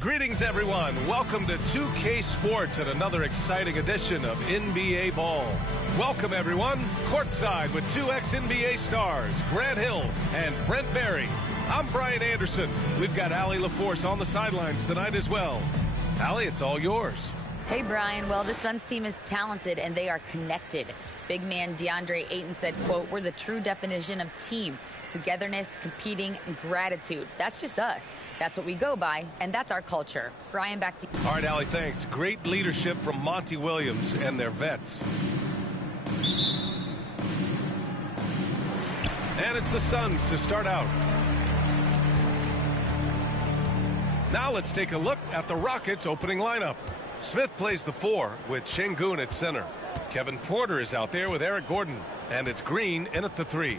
Greetings, everyone. Welcome to 2K Sports and another exciting edition of NBA Ball. Welcome, everyone. Courtside with two ex-NBA stars, Grant Hill and Brent Barry. I'm Brian Anderson. We've got Allie LaForce on the sidelines tonight as well. Allie, it's all yours. Hey, Brian. Well, the Suns team is talented and they are connected. Big man DeAndre Ayton said, quote, "We're the true definition of team. Togetherness, competing, and gratitude. That's just us. That's what we go by, and that's our culture." Brian, back to you. All right, Allie, thanks. Great leadership from Monty Williams and their vets. And it's the Suns to start out. Now let's take a look at the Rockets' opening lineup. Smith plays the 4 with Sengun at center. Kevin Porter is out there with Eric Gordon, and it's Green in at the 3.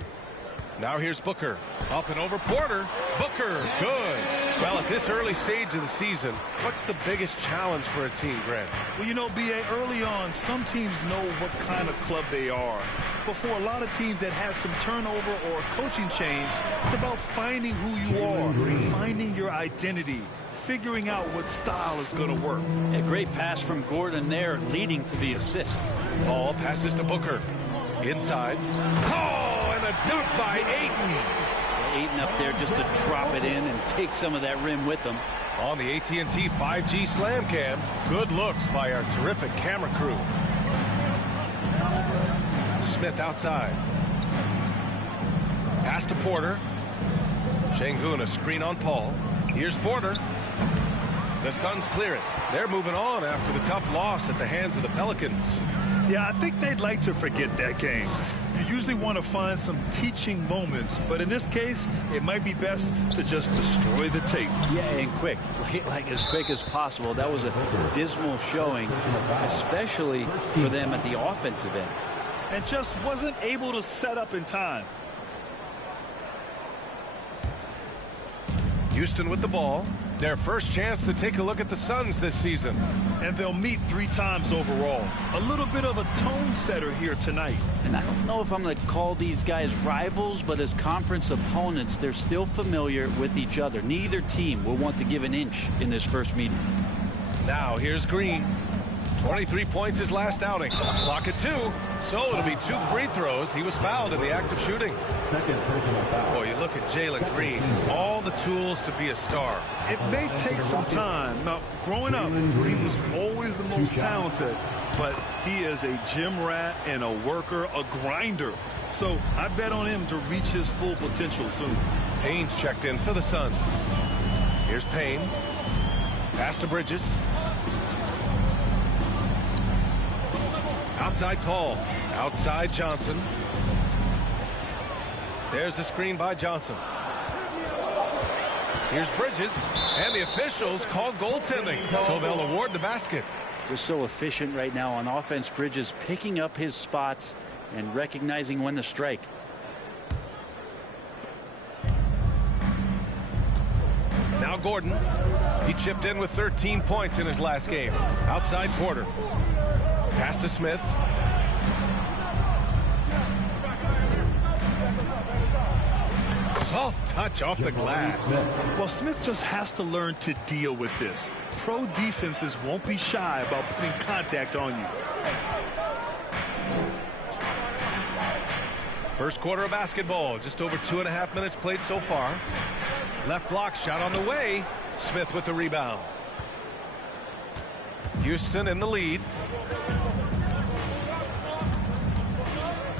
Now here's Booker. Up and over Porter. Booker, good. Well, at this early stage of the season, what's the biggest challenge for a team, Grant? Well, you know, B.A., early on, some teams know what kind of club they are. But for a lot of teams that have some turnover or coaching change, it's about finding who you are, finding your identity, figuring out what style is going to work. A great pass from Gordon there, leading to the assist. Ball passes to Booker. Inside. Oh, and a dunk by Ayton. Ayton up there just to drop it in and take some of that rim with him. On the AT&T 5G Slam Cam, good looks by our terrific camera crew. Smith outside. Pass to Porter. Sengun, a screen on Paul. Here's Porter. The Suns clear it. They're moving on after the tough loss at the hands of the Pelicans. Yeah, I think they'd like to forget that game. You usually want to find some teaching moments, but in this case, it might be best to just destroy the tape. Yeah, and quick, like as quick as possible. That was a dismal showing, especially for them at the offensive end. And just wasn't able to set up in time. Houston with the ball. Their first chance to take a look at the Suns this season. And they'll meet 3 times overall. A little bit of a tone setter here tonight. And I don't know if I'm going to call these guys rivals, but as conference opponents, they're still familiar with each other. Neither team will want to give an inch in this first meeting. Now here's Green. 23 points his last outing. Clock at 2. So it'll be 2 free throws. He was fouled in the act of shooting. Second personal foul. Boy, you look at Jalen Green. All the tools to be a star. It may take some time. Now, growing up, he was always the most talented, but he is a gym rat and a worker, a grinder. So I bet on him to reach his full potential soon. Payne's checked in for the Suns. Here's Payne. Pass to Bridges. Outside call. Outside Johnson. There's the screen by Johnson. Here's Bridges. And the officials called goaltending. So they'll award the basket. They're so efficient right now on offense. Bridges picking up his spots and recognizing when to strike. Now Gordon. He chipped in with 13 points in his last game. Outside Porter. Pass to Smith. Soft touch off the glass. Well, Smith just has to learn to deal with this. Pro defenses won't be shy about putting contact on you. First quarter of basketball. Just over 2.5 minutes played so far. Left block shot on the way. Smith with the rebound. Houston in the lead.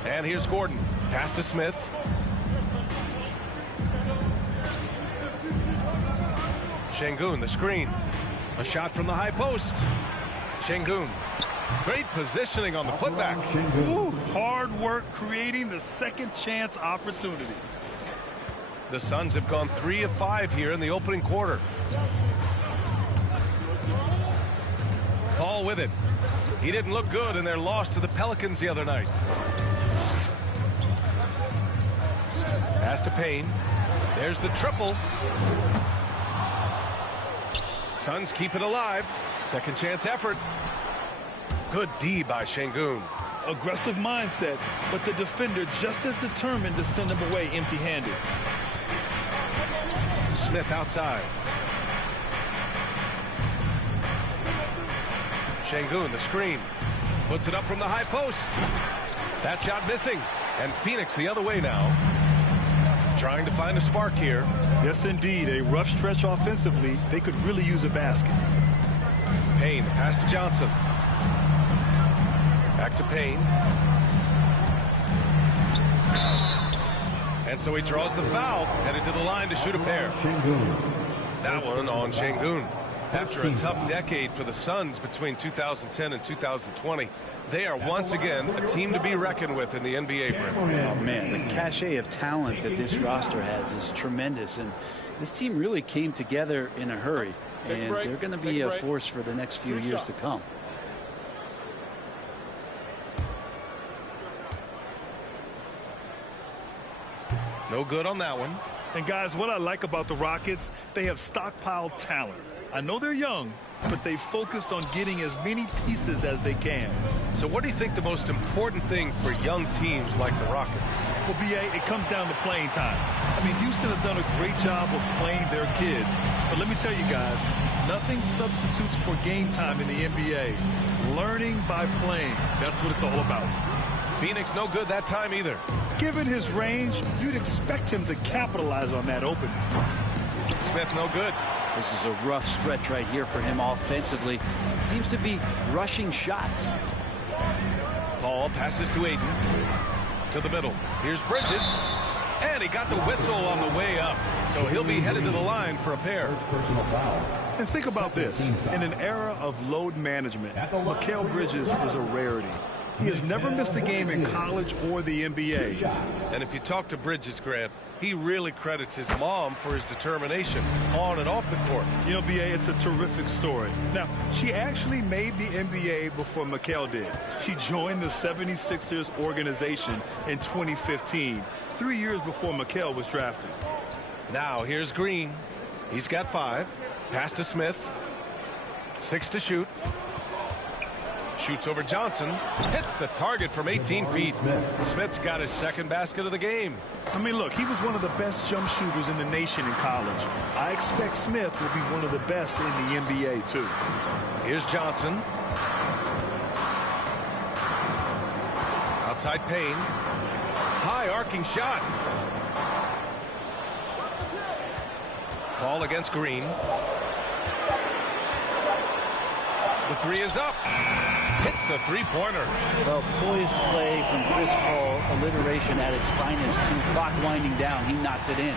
And here's Gordon. Pass to Smith. Sengun, the screen. A shot from the high post. Sengun. Great positioning on the putback. Ooh, hard work creating the second chance opportunity. The Suns have gone 3 of 5 here in the opening quarter. Paul with it. He didn't look good in their loss to the Pelicans the other night. Pass to Payne. There's the triple. Suns keep it alive. Second chance effort. Good D by Sengun. Aggressive mindset, but the defender just as determined to send him away empty-handed. Smith outside. Şengün, the screen. Puts it up from the high post. That shot missing. And Phoenix the other way now. Trying to find a spark here. Yes, indeed. A rough stretch offensively. They could really use a basket. Payne, pass to Johnson. Back to Payne. And so he draws the foul, headed to the line to shoot a pair. That one on Şengün. After a tough decade for the Suns between 2010 and 2020, they are once again a team to be reckoned with in the NBA. Oh, man, the cachet of talent that this roster has is tremendous. And this team really came together in a hurry. And they're going to be a force for the next few years to come. No good on that one. And guys, what I like about the Rockets, they have stockpiled talent. I know they're young, but they focused on getting as many pieces as they can. So what do you think the most important thing for young teams like the Rockets? Well, B.A., it comes down to playing time. I mean, Houston has done a great job of playing their kids. But let me tell you guys, nothing substitutes for game time in the NBA. Learning by playing, that's what it's all about. Phoenix no good that time either. Given his range, you'd expect him to capitalize on that opening. Smith no good. This is a rough stretch right here for him offensively. Seems to be rushing shots. Paul passes to Ayton. To the middle. Here's Bridges. And he got the whistle on the way up. So he'll be headed to the line for a pair. And think about this. In an era of load management, Mikal Bridges is a rarity. He has never missed a game in college or the NBA. And if you talk to Bridges, Grant, he really credits his mom for his determination on and off the court. You know, B.A., it's a terrific story. Now, she actually made the NBA before Mikal did. She joined the 76ers organization in 2015, 3 years before Mikal was drafted. Now, here's Green. He's got 5. Pass to Smith. 6 to shoot. Shoots over Johnson. Hits the target from 18 feet. Smith's got his second basket of the game. I mean, look, he was one of the best jump shooters in the nation in college. I expect Smith will be one of the best in the NBA, too. Here's Johnson. Outside Payne. High arcing shot. Paul against Green. The 3 is up. Hits the three-pointer. Well, poised play from Chris Paul, alliteration at its finest. 2 clock winding down, he knocks it in.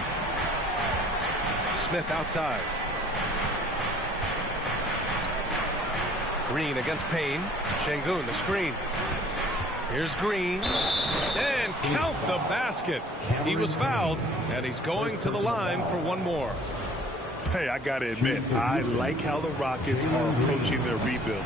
Smith outside. Green against Payne. Şengün, the screen. Here's Green. And count the basket. He was fouled, and he's going to the line for one more. Hey, I got to admit, I like how the Rockets are approaching their rebuild.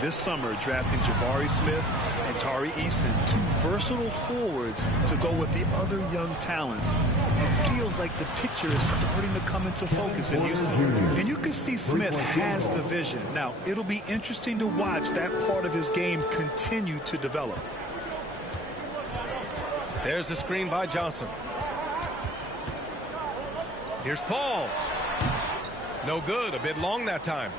This summer, drafting Jabari Smith and Tari Eason, 2 versatile forwards to go with the other young talents. It feels like the picture is starting to come into focus in Houston. And you can see Smith has the vision. Now, it'll be interesting to watch that part of his game continue to develop. There's the screen by Johnson. Here's Paul. No good. A bit long that time.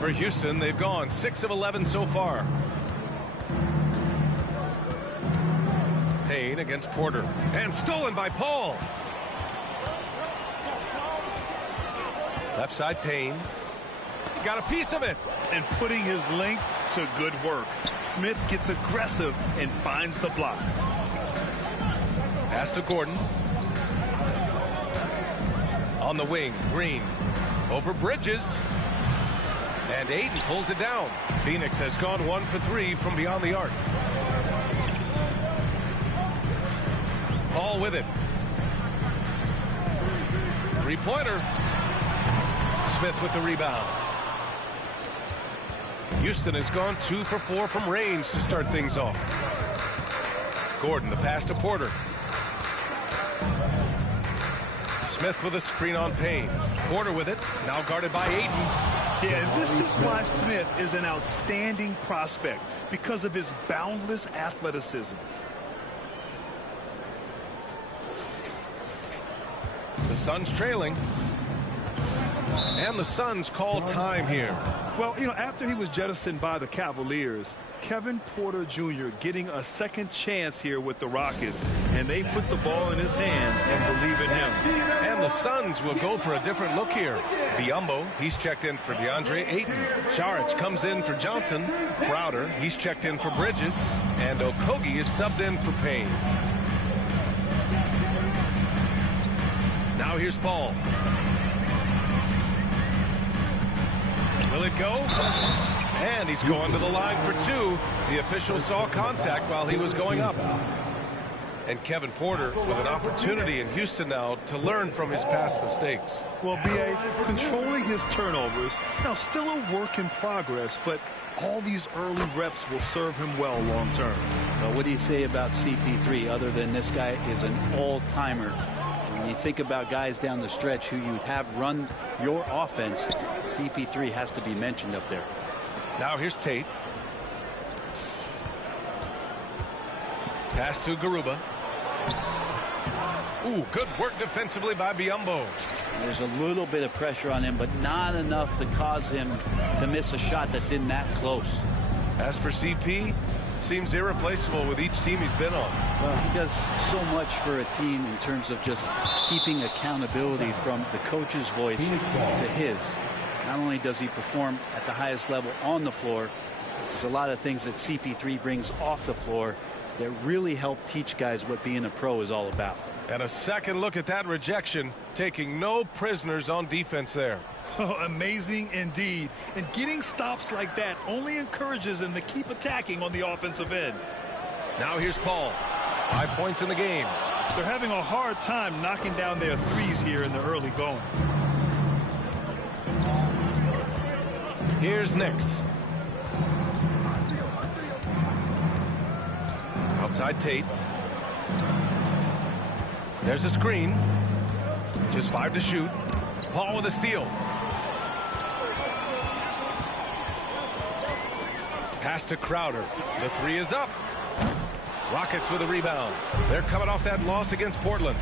For Houston, they've gone 6 of 11 so far. Payne against Porter. And stolen by Paul. Left side Payne. He got a piece of it. And putting his length to good work. Smith gets aggressive and finds the block. Pass to Gordon. On the wing, Green. Over Bridges. And Ayton pulls it down. Phoenix has gone 1 for 3 from beyond the arc. Paul with it. Three-pointer. Smith with the rebound. Houston has gone 2 for 4 from range to start things off. Gordon, the pass to Porter. Smith with a screen on Payne. Porter with it, now guarded by Ayton. Yeah, and this is why Smith is an outstanding prospect, because of his boundless athleticism. The Suns trailing. And the Suns call time here. Well, you know, after he was jettisoned by the Cavaliers, Kevin Porter Jr. getting a second chance here with the Rockets, and they put the ball in his hands and believe in him. And the Suns will go for a different look here. Biyombo, he's checked in for DeAndre Ayton. Saric comes in for Johnson. Crowder, he's checked in for Bridges. And Okogie is subbed in for Payne. Now here's Paul. Will it go? And he's going to the line for two. The official saw contact while he was going up. And Kevin Porter with an opportunity in Houston now to learn from his past mistakes. Well, B.A. controlling his turnovers, now still a work in progress, but all these early reps will serve him well long term. Well, what do you say about CP3 other than this guy is an all-timer? When you think about guys down the stretch who you'd have run your offense, CP3 has to be mentioned up there. Now here's Tate. Pass to Garuba. Ooh, good work defensively by Biyombo. There's a little bit of pressure on him, but not enough to cause him to miss a shot that's in that close. As for CP, seems irreplaceable with each team he's been on. Well, he does so much for a team in terms of just keeping accountability from the coach's voice to his. Not only does he perform at the highest level on the floor, there's a lot of things that CP3 brings off the floor that really help teach guys what being a pro is all about. And a second look at that rejection, taking no prisoners on defense there. Oh, amazing indeed. And getting stops like that only encourages them to keep attacking on the offensive end. Now here's Paul. 5 points in the game. They're having a hard time knocking down their threes here in the early going. Here's Nix. Outside Tate. There's a screen. Just 5 to shoot. Paul with a steal. Pass to Crowder. The 3 is up. Rockets with a rebound. They're coming off that loss against Portland.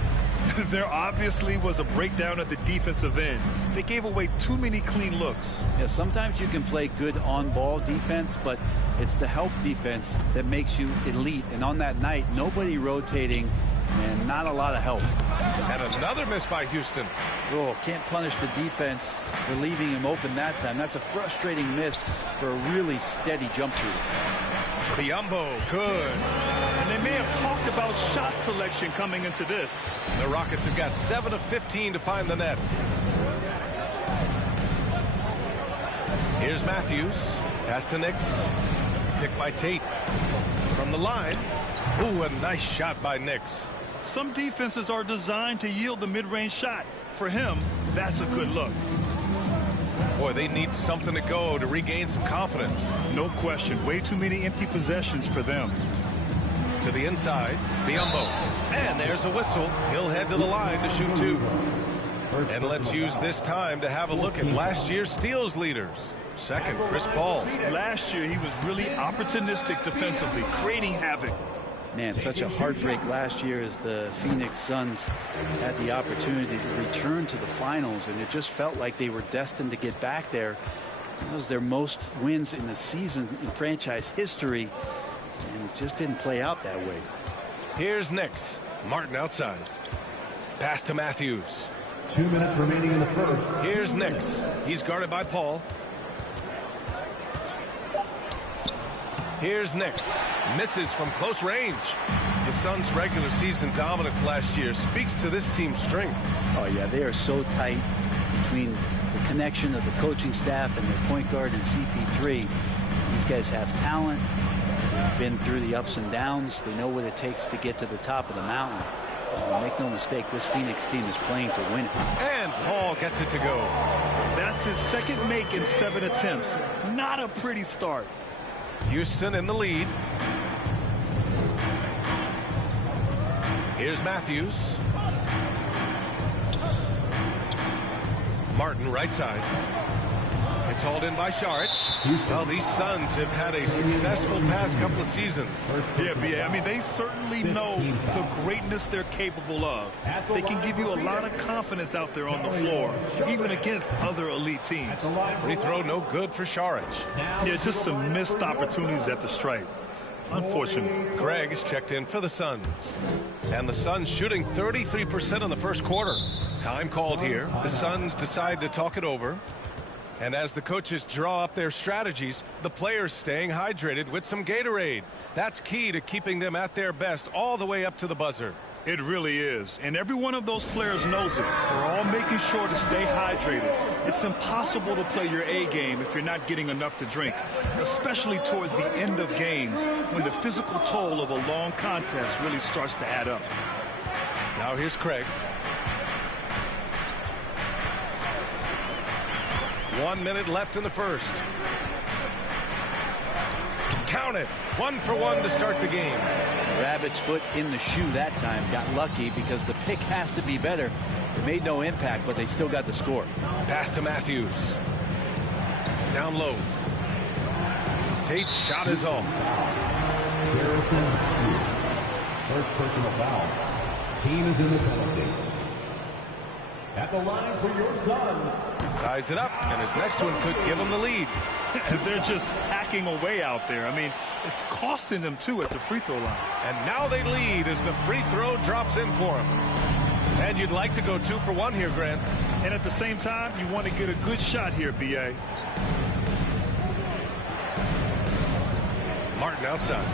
There obviously was a breakdown at the defensive end. They gave away too many clean looks. Yeah, sometimes you can play good on-ball defense, but it's the help defense that makes you elite. And on that night, nobody rotating and not a lot of help. And another miss by Houston. Oh, can't punish the defense for leaving him open that time. That's a frustrating miss for a really steady jump shooter. Biyombo, good. And they may have talked about shot selection coming into this. The Rockets have got 7 of 15 to find the net. Here's Matthews. Pass to Nix. Picked by Tate. From the line. Ooh, a nice shot by Nix. Some defenses are designed to yield the mid-range shot. For him, that's a good look. Boy, they need something to go to regain some confidence. No question. Way too many empty possessions for them. To the inside, Biyombo. And there's a whistle. He'll head to the line to shoot 2. And let's use this time to have a look at last year's steals leaders. Second, Chris Paul. Last year, he was really opportunistic defensively, creating havoc. Man, such a heartbreak last year as the Phoenix Suns had the opportunity to return to the finals, and it just felt like they were destined to get back there. That was their most wins in the season in franchise history, and it just didn't play out that way. Here's Nix. Martin outside. Pass to Matthews. 2 minutes remaining in the first. Here's Nix. He's guarded by Paul. Here's Nix. Misses from close range. The Suns' regular season dominance last year speaks to this team's strength. Oh, yeah, they are so tight between the connection of the coaching staff and their point guard and CP3. These guys have talent. They've been through the ups and downs. They know what it takes to get to the top of the mountain. Make no mistake, this Phoenix team is playing to win it. And Paul gets it to go. That's his second make in 7 attempts. Not a pretty start. Houston in the lead. Here's Matthews. Martin right side. It's hauled in by Saric. Well, these Suns have had a successful past couple of seasons. Yeah, I mean, they certainly know the greatness they're capable of. They can give you a lot of confidence out there on the floor, even against other elite teams. Free throw no good for Saric. Yeah, just some missed opportunities at the stripe. Unfortunate. Craig is checked in for the Suns. And the Suns shooting 33% in the first quarter. Time called here. The Suns decide to talk it over. And as the coaches draw up their strategies, the players staying hydrated with some Gatorade. That's key to keeping them at their best all the way up to the buzzer. It really is. And every one of those players knows it. They're all making sure to stay hydrated. It's impossible to play your A game if you're not getting enough to drink, especially towards the end of games when the physical toll of a long contest really starts to add up. Now here's Craig. 1 minute left in the first. Count it. 1 for 1 to start the game. Rabbit's foot in the shoe that time. Got lucky because the pick has to be better. It made no impact, but they still got the score. Pass to Matthews. Down low. Tate's shot is off. Harrison, first personal foul. Team is in the penalty. At the line for your Suns. Ties it up, and his next one could give him the lead. They're just hacking away out there. I mean, it's costing them, too, at the free throw line. And now they lead as the free throw drops in for him. And you'd like to go 2 for 1 here, Grant. And at the same time, you want to get a good shot here, B.A. Martin outside.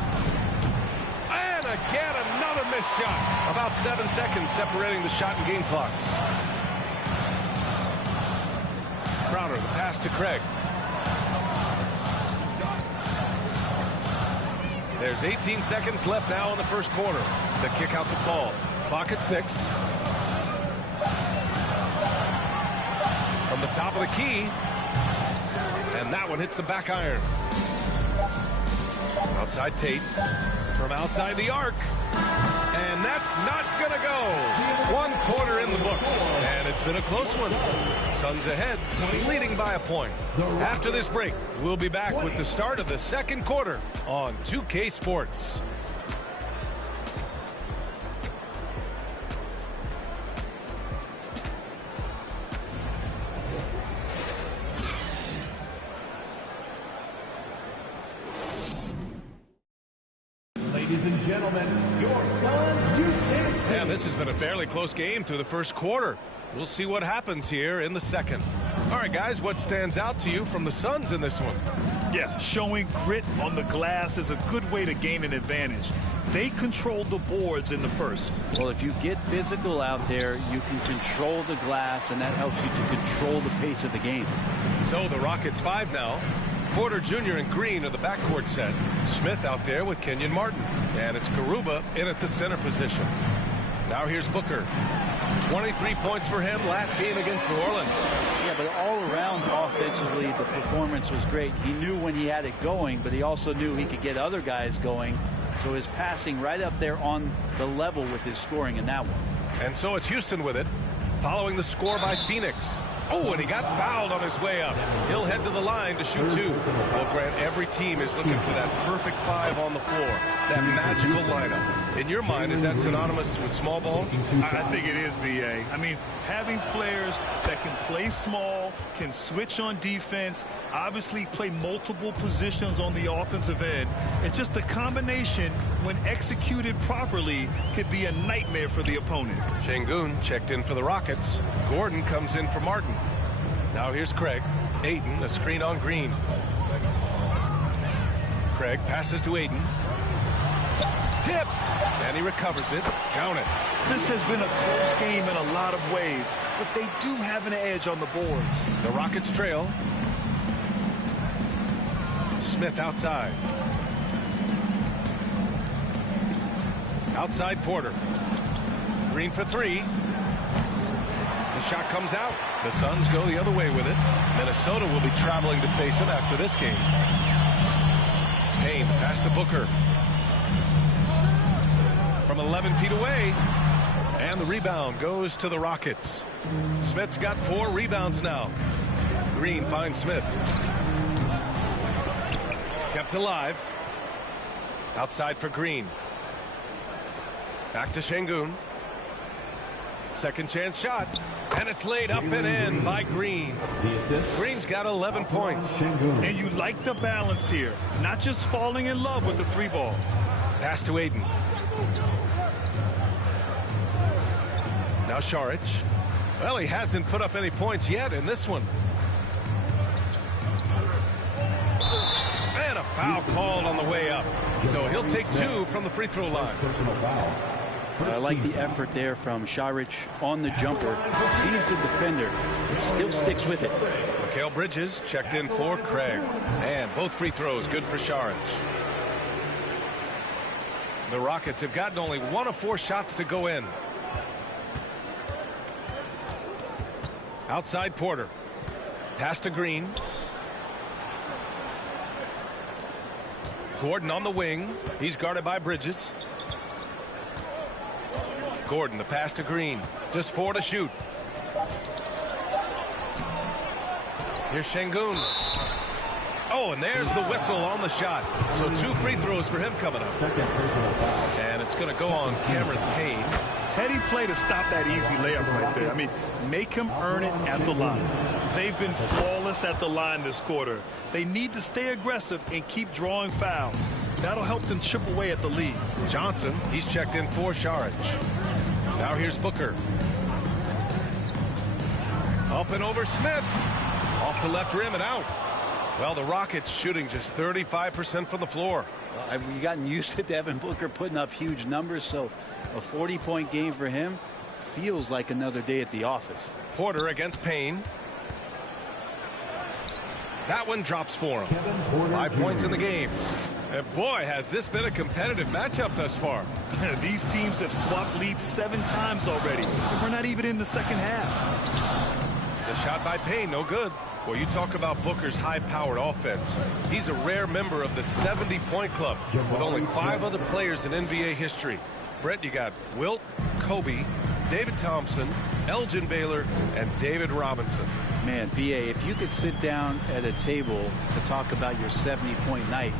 And again, another missed shot. About 7 seconds separating the shot and game clocks. Crowder, the pass to Craig. There's 18 seconds left now in the first quarter. The kick out to Paul. Clock at 6. From the top of the key. And that one hits the back iron. Outside Tate. From outside the arc. And that's not going to go. 1 quarter in the books. And it's been a close one. Suns ahead, leading by a point. After this break, we'll be back with the start of the second quarter on 2K Sports. Ladies and gentlemen, your Suns Houston. And this has been a fairly close game through the first quarter. We'll see what happens here in the second. All right, guys, what stands out to you from the Suns in this one? Yeah, showing grit on the glass is a good way to gain an advantage. They controlled the boards in the first. Well, if you get physical out there, you can control the glass, and that helps you to control the pace of the game. So the Rockets 5 now. Porter Jr. and Green are the backcourt set. Smith out there with Kenyon Martin. And it's Garuba in at the center position. Now here's Booker. 23 points for him last game against New Orleans. Yeah, but all around offensively, the performance was great. He knew when he had it going, but he also knew he could get other guys going. So his passing right up there on the level with his scoring in that one. And so it's Houston with it, following the score by Phoenix. Oh, and he got fouled on his way up. He'll head to the line to shoot 2. Well, Grant, every team is looking for that perfect 5 on the floor, that magical lineup. In your mind, is that synonymous with small ball? I think it is, B.A. I mean, having players that can play small, can switch on defense, obviously play multiple positions on the offensive end. It's just a combination, when executed properly, could be a nightmare for the opponent. Şengün checked in for the Rockets. Gordon comes in for Martin. Now here's Craig. Ayton, a screen on Green. Craig passes to Ayton. Tipped, and he recovers it. Count it. This has been a close game in a lot of ways, but they do have an edge on the boards. The Rockets trail. Smith outside. Outside Porter. Green for 3. The shot comes out. The Suns go the other way with it. Minnesota will be traveling to face him after this game. Payne pass to Booker. From 11 feet away. And the rebound goes to the Rockets. Smith's got 4 rebounds now. Green finds Smith. Kept alive. Outside for Green. Back to Şengün. Second chance shot. And it's laid up and in by Green. Green's got 11 points. And you like the balance here. Not just falling in love with the 3-ball. Pass to Aiden. Now Šarić. Well, he hasn't put up any points yet in this one. And a foul called on the way up. So he'll take 2 from the free throw line. I like the effort there from Šarić on the jumper. Sees the defender, but still sticks with it. Mikal Bridges checked in for Craig. And both free throws good for Šarić. The Rockets have gotten only 1 of 4 shots to go in. Outside Porter. Pass to Green. Gordon on the wing. He's guarded by Bridges. Gordon, the pass to Green. Just 4 to shoot. Here's Şengün. Oh, and there's the whistle on the shot. So 2 free throws for him coming up. And it's going to go on Cameron Payne. Heady play to stop that easy layup right there. I mean, make him earn it at the line. They've been flawless at the line this quarter. They need to stay aggressive and keep drawing fouls. That'll help them chip away at the lead. Johnson, he's checked in for Šarić. Now here's Booker. Up and over Smith. Off the left rim and out. Well, the Rockets shooting just 35% from the floor. I've gotten used to Devin Booker putting up huge numbers, so a 40-point game for him feels like another day at the office. Porter against Payne. That one drops for him. 5 points in the game. And boy, has this been a competitive matchup thus far. These teams have swapped leads 7 times already. We're not even in the second half. The shot by Payne, no good. Well, you talk about Booker's high-powered offense. He's a rare member of the 70-point club with only 5 other players in NBA history. Brett, you got Wilt, Kobe, David Thompson, Elgin Baylor, and David Robinson. Man, B.A., if you could sit down at a table to talk about your 70-point night,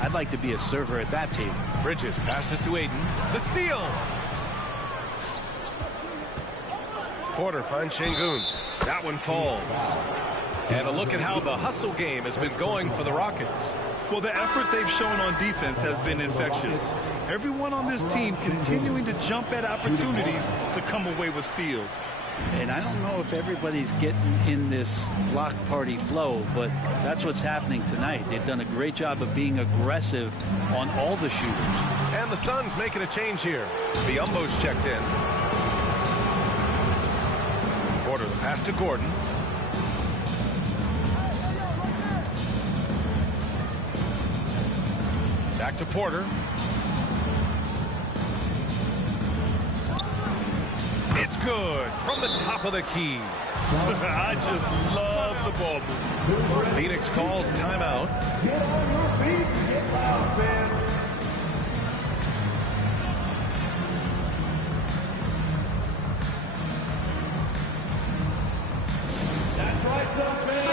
I'd like to be a server at that table. Bridges passes to Aiden. The steal! Porter finds Şengün. That one falls. And a look at how the hustle game has been going for the Rockets. Well, the effort they've shown on defense has been infectious. Everyone on this team continuing to jump at opportunities to come away with steals. And I don't know if everybody's getting in this block party flow, but that's what's happening tonight. They've done a great job of being aggressive on all the shooters. And the Suns making a change here. Biyombo's checked in. Porter, the pass to Gordon. Back to Porter. It's good from the top of the key. I just love the ball movement. Phoenix calls timeout. Get on your feet and get loud, fans. That's right, Suns fans.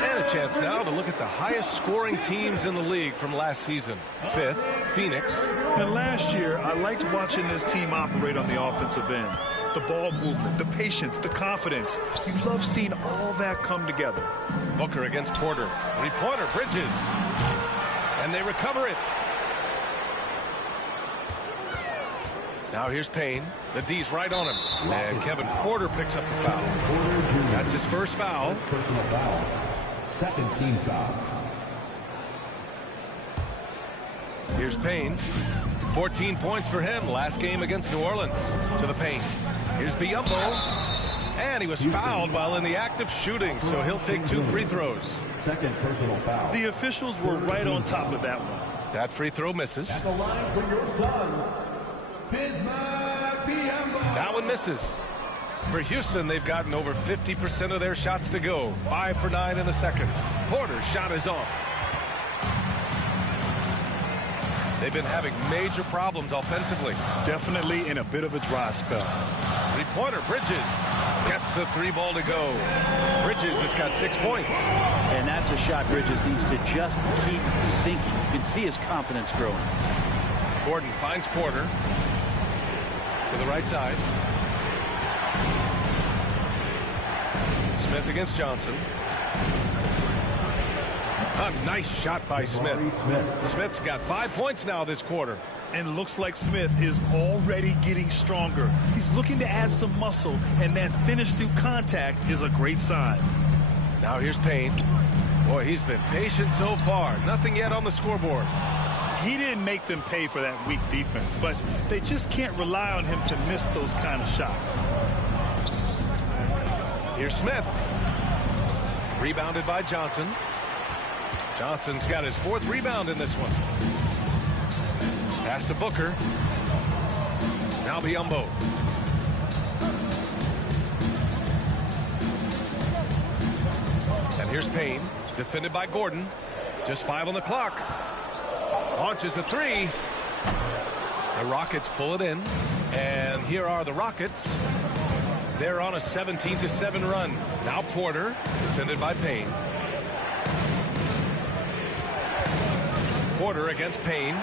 And a chance now to look at the highest scoring teams in the league from last season. 5th, Phoenix. And last year, I liked watching this team operate on the offensive end. The ball movement, the patience, the confidence. You love seeing all that come together. Booker against Porter. 3-pointer, Bridges. And they recover it. Now here's Payne. The D's right on him. And Kevin Porter picks up the foul. That's his first foul. Personal foul. Second team foul. Here's Payne. 14 points for him last game against New Orleans. To the paint. Here's Biyombo. And he was fouled while in the act of shooting, so he'll take 2 free throws. Second personal foul. The officials were right on top of that one. That free throw misses. At the line for your Suns, Bismack Biyombo. That one misses. For Houston, they've gotten over 50% of their shots to go. 5 for 9 in the second. Porter's shot is off. They've been having major problems offensively. Definitely in a bit of a dry spell. Three-pointer, Bridges gets the 3 ball to go. Bridges has got 6 points. And that's a shot Bridges needs to just keep sinking. You can see his confidence growing. Gordon finds Porter to the right side. Smith against Johnson. A nice shot by Smith. Smith's got 5 points now this quarter. And looks like Smith is already getting stronger. He's looking to add some muscle, and that finish through contact is a great sign. Now here's Payne. Boy, he's been patient so far. Nothing yet on the scoreboard. He didn't make them pay for that weak defense, but they just can't rely on him to miss those kind of shots. Here's Smith. Rebounded by Johnson. Johnson's got his 4th rebound in this one. Pass to Booker. Now Biyombo. And here's Payne. Defended by Gordon. Just 5 on the clock. Launches a 3. The Rockets pull it in. And here are the Rockets. They're on a 17-7 run. Now Porter. Defended by Payne. Porter against Payne.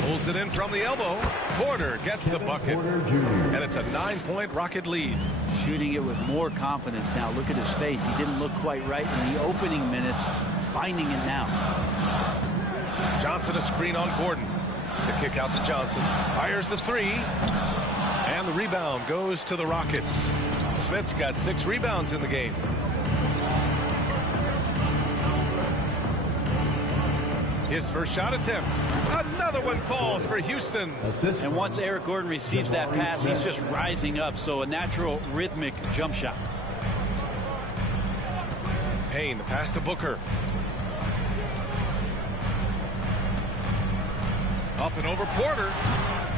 Pulls it in from the elbow. Porter gets the bucket. And it's a 9-point Rocket lead. Shooting it with more confidence now. Look at his face. He didn't look quite right in the opening minutes. Finding it now. Johnson a screen on Gordon. The kick out to Johnson. Fires the 3. And the rebound goes to the Rockets. Smith's got 6 rebounds in the game. His first shot attempt. Another one falls for Houston. And once Eric Gordon receives that pass, he's just rising up. So a natural rhythmic jump shot. Payne, the pass to Booker. Up and over Porter.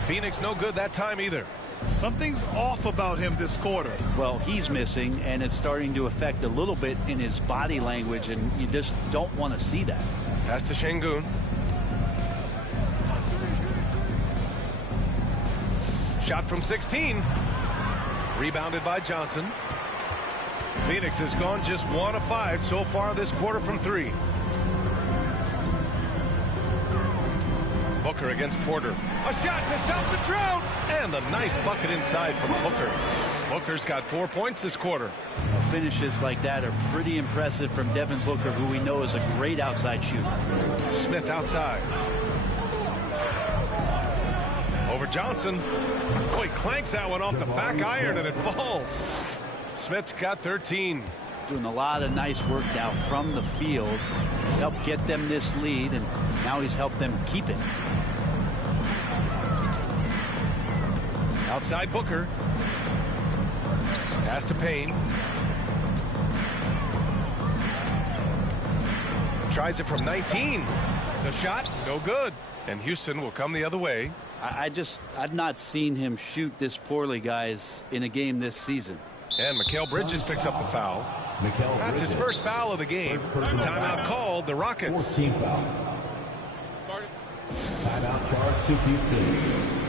Phoenix no good that time either. Something's off about him this quarter. Well, he's missing, and it's starting to affect a little bit in his body language, and you just don't want to see that. Pass to Şengün. Shot from 16. Rebounded by Johnson. Phoenix has gone just 1 of 5 so far this quarter from 3. Booker against Porter. A shot to stop the drought. And the nice bucket inside from Booker. Booker's got 4 points this quarter. Finishes like that are pretty impressive from Devin Booker, who we know is a great outside shooter. Smith outside. Over Johnson. Oh, he clanks that one off the back iron and it falls. Smith's got 13. Doing a lot of nice work now from the field. He's helped get them this lead, and now he's helped them keep it. Outside Booker. Pass to Payne. Tries it from 19. The shot, no good. And Houston will come the other way. I've not seen him shoot this poorly, guys, in a game this season. And Mikal Bridges picks up the foul. That's his first foul of the game. Timeout called the Rockets. 14 foul. Timeout charge to Houston.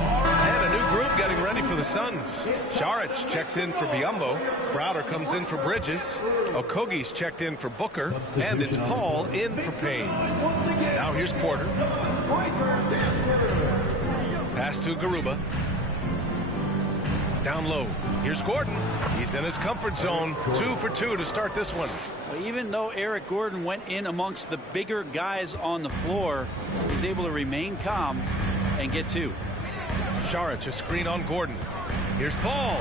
And a new group getting ready for the Suns. Saric checks in for Biyombo. Crowder comes in for Bridges. Okogie's checked in for Booker. And it's Paul in for Payne. Now here's Porter. Pass to Garuba. Down low. Here's Gordon. He's in his comfort zone. 2 for 2 to start this one. Well, even though Eric Gordon went in amongst the bigger guys on the floor, he's able to remain calm and get 2. Saric a screen on Gordon. Here's Paul.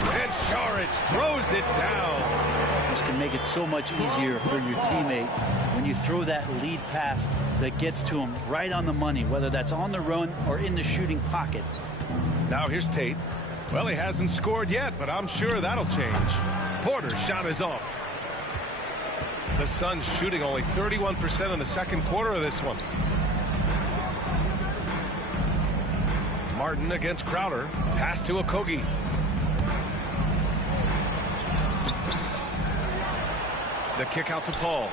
And Saric throws it down. This can make it so much easier for your teammate when you throw that lead pass that gets to him right on the money, whether that's on the run or in the shooting pocket. Now here's Tate. Well, he hasn't scored yet, but I'm sure that'll change. Porter's shot is off. The Suns shooting only 31% in the second quarter of this one. Martin against Crowder. Pass to Okogie. The kick out to Paul.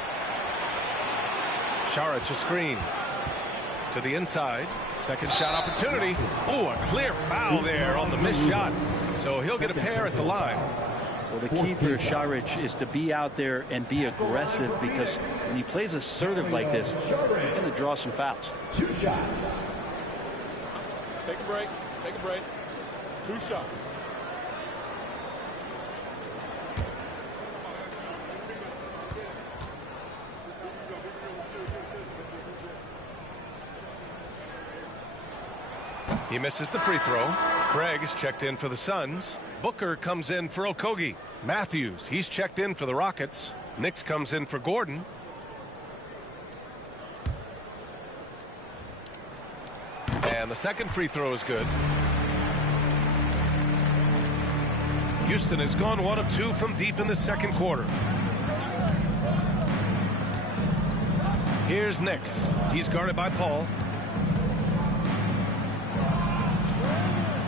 Saric a screen. To the inside. Second shot opportunity. Oh, a clear foul there on the missed shot. So he'll get a pair at the line. Well, the key for Saric is to be out there and be aggressive, because when he plays assertive like this, he's going to draw some fouls. 2 shots. Take a break. Take a break. 2 shots. He misses the free throw. Craig is checked in for the Suns. Booker comes in for Okogie. Matthews, he's checked in for the Rockets. Nix comes in for Gordon. And the second free throw is good. Houston has gone 1 of 2 from deep in the second quarter. Here's Nix. He's guarded by Paul.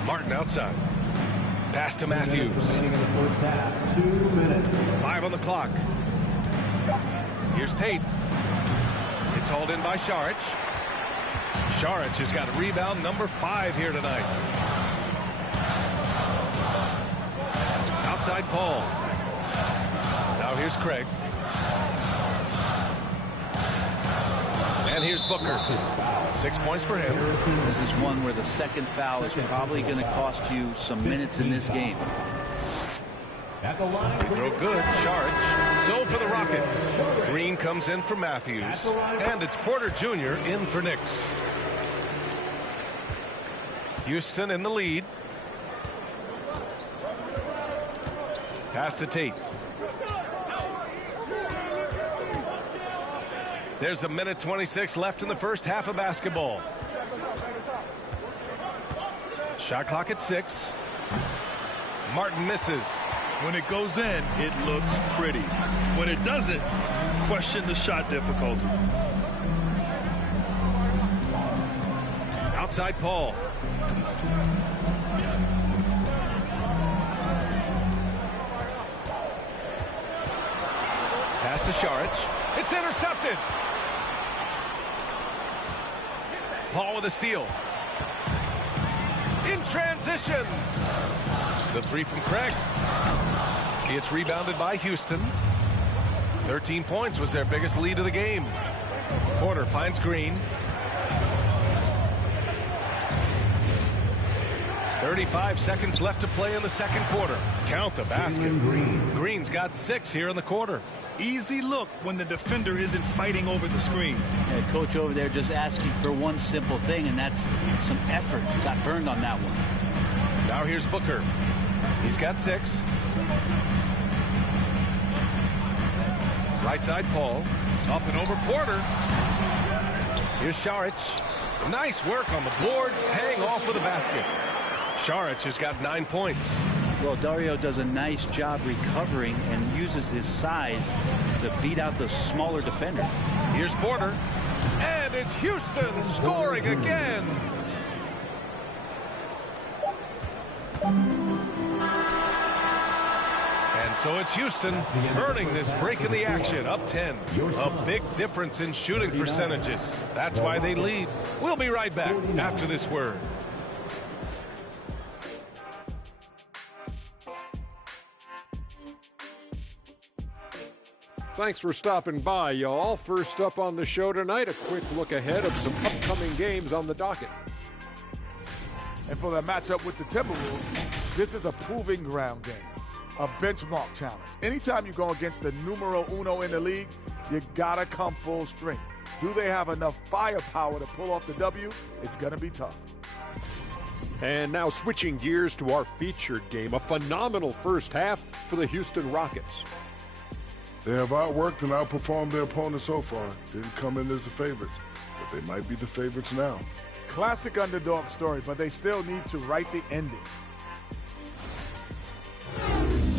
Martin outside. Pass to Matthews. Remaining in the first half. 2 minutes. 5 on the clock. Here's Tate. It's hauled in by Saric. Saric has got rebound number 5 here tonight. Outside Paul. Now here's Craig. And here's Booker. 6 points for him. This is one where the second foul is probably going to cost you some minutes in this game. At the line. Free throw good. Saric. So for the Rockets. Green comes in for Matthews. And it's Porter Jr. in for Nix. Houston in the lead. Pass to Tate. There's 1:26 left in the first half of basketball. Shot clock at 6. Martin misses. When it goes in, it looks pretty. When it doesn't, question the shot difficulty. Outside Paul. Pass to Saric. It's intercepted. Paul with a steal. In transition. The 3 from Craig. It's rebounded by Houston. 13 points was their biggest lead of the game. Porter finds Green. 35 seconds left to play in the second quarter. Count the basket. Green's got 6 here in the quarter. Easy look when the defender isn't fighting over the screen. Yeah, coach over there just asking for one simple thing, and that's some effort. Got burned on that one. Now here's Booker. He's got 6. Right side Paul. Up and over Porter. Here's Saric. Nice work on the boards. Paying off with the basket. Saric has got 9 points. Well, Dario does a nice job recovering and uses his size to beat out the smaller defender. Here's Porter. And it's Houston scoring again. And so it's Houston earning this break in the action, up 10. A big difference in shooting percentages. That's why they lead. We'll be right back after this word. Thanks for stopping by, y'all. First up on the show tonight, a quick look ahead of some upcoming games on the docket. And for the matchup with the Timberwolves, this is a proving ground game, a benchmark challenge. Anytime you go against the numero uno in the league, you gotta come full strength. Do they have enough firepower to pull off the W? It's gonna be tough. And now switching gears to our featured game, a phenomenal first half for the Houston Rockets. They have outworked and outperformed their opponents so far. Didn't come in as the favorites, but they might be the favorites now. Classic underdog story, but they still need to write the ending.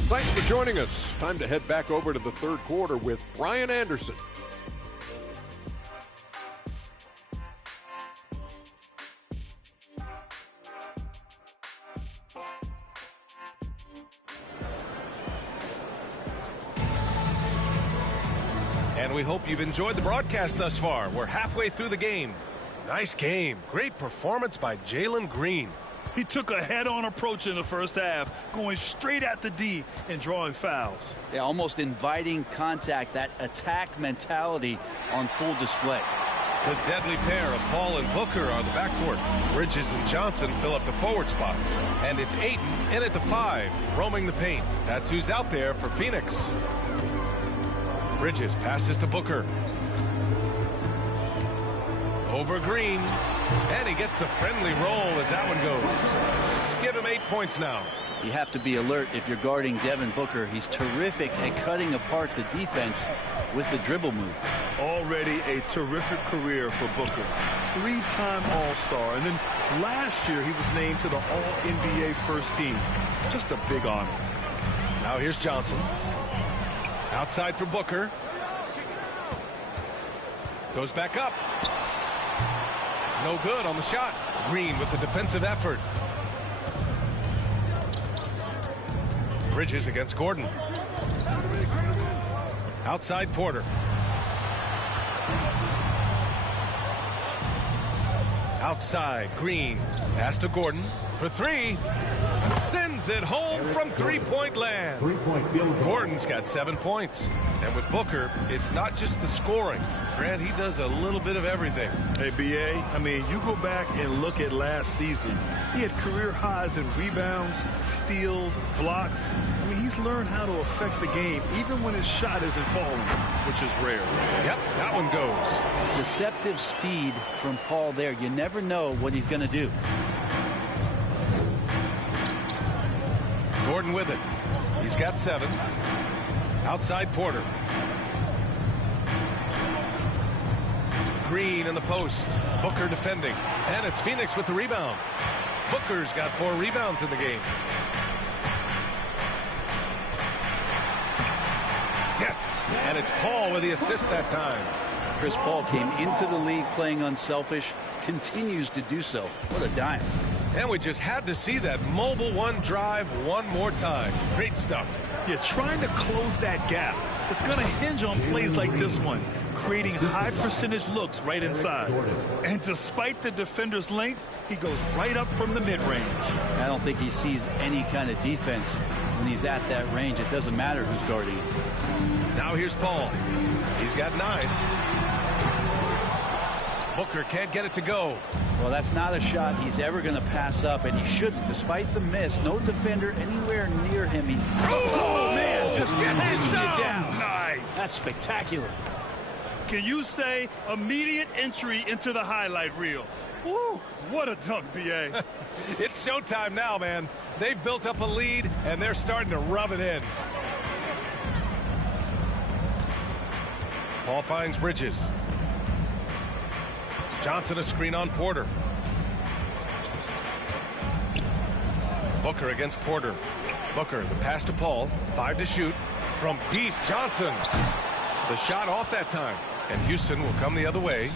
Thanks for joining us. Time to head back over to the third quarter with Brian Anderson. And we hope you've enjoyed the broadcast thus far. We're halfway through the game. Nice game. Great performance by Jalen Green. He took a head-on approach in the first half, going straight at the D and drawing fouls. Yeah, almost inviting contact, that attack mentality on full display. The deadly pair of Paul and Booker are the backcourt. Bridges and Johnson fill up the forward spots. And it's Ayton in at the 5, roaming the paint. That's who's out there for Phoenix. Bridges passes to Booker. Over Green. And he gets the friendly roll as that one goes. Give him 8 points now. You have to be alert if you're guarding Devin Booker. He's terrific at cutting apart the defense with the dribble move. Already a terrific career for Booker. 3-time All-Star. And then last year he was named to the All-NBA first team. Just a big honor. Now here's Johnson. Outside for Booker. Goes back up. No good on the shot. Green with the defensive effort. Bridges against Gordon. Outside Porter. Outside Green. Pass to Gordon for 3. Sends it home from three-point land. Gordon's got 7 points. And with Booker, it's not just the scoring. Grant, he does a little bit of everything. Hey, B.A., I mean, you go back and look at last season. He had career highs in rebounds, steals, blocks. I mean, he's learned how to affect the game, even when his shot isn't falling, which is rare. Yep, that one goes. Deceptive speed from Paul there. You never know what he's going to do. Gordon with it. He's got 7. Outside Porter. Green in the post. Booker defending. And it's Phoenix with the rebound. Booker's got 4 rebounds in the game. Yes. And it's Paul with the assist that time. Chris Paul came into the league playing unselfish. Continues to do so. What a dime. And we just had to see that mobile one drive one more time. Great stuff. Yeah, trying to close that gap. It's going to hinge on plays like this one, creating high percentage looks right inside. And despite the defender's length, he goes right up from the mid-range. I don't think he sees any kind of defense when he's at that range. It doesn't matter who's guarding him. Now here's Paul. He's got 9. Booker can't get it to go. Well, that's not a shot he's ever going to pass up, and he shouldn't. Despite the miss, no defender anywhere near him. He's man, just getting it down. Nice. That's spectacular. Can you say immediate entry into the highlight reel? Woo, what a dunk, B.A. It's showtime now, man. They've built up a lead, and they're starting to rub it in. Paul finds Bridges. Johnson a screen on Porter. Booker against Porter. Booker, the pass to Paul. 5 to shoot. From deep, Johnson. The shot off that time. And Houston will come the other way.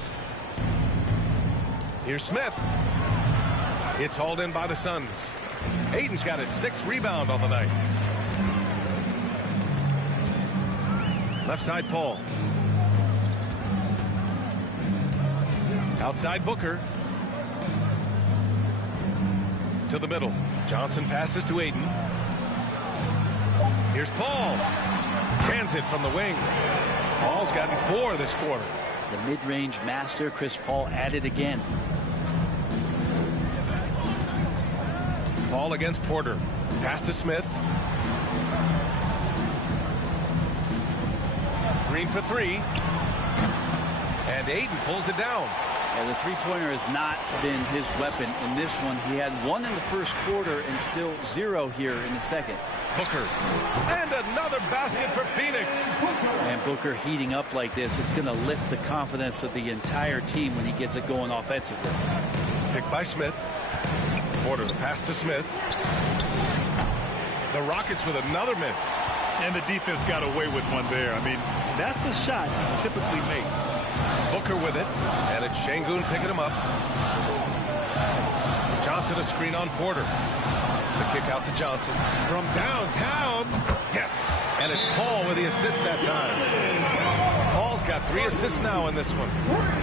Here's Smith. It's hauled in by the Suns. Ayton's got his 6th rebound on the night. Left side, Paul. Outside Booker. To the middle. Johnson passes to Ayton. Here's Paul. Cans it from the wing. Paul's gotten 4 this quarter. The mid-range master, Chris Paul, at it again. Paul against Porter. Pass to Smith. Green for 3. And Ayton pulls it down. Yeah, the three-pointer has not been his weapon in this one. He had 1 in the first quarter and still 0 here in the second. Booker. And another basket for Phoenix. And Booker heating up like this, it's going to lift the confidence of the entire team when he gets it going offensively. Picked by Smith. Porter, the pass to Smith. The Rockets with another miss. And the defense got away with one there. I mean, that's a shot he typically makes. Booker with it, and it's Şengün picking him up. Johnson a screen on Porter. The kick out to Johnson. From downtown, yes! And it's Paul with the assist that time. Paul's got got 3 assists now in this one.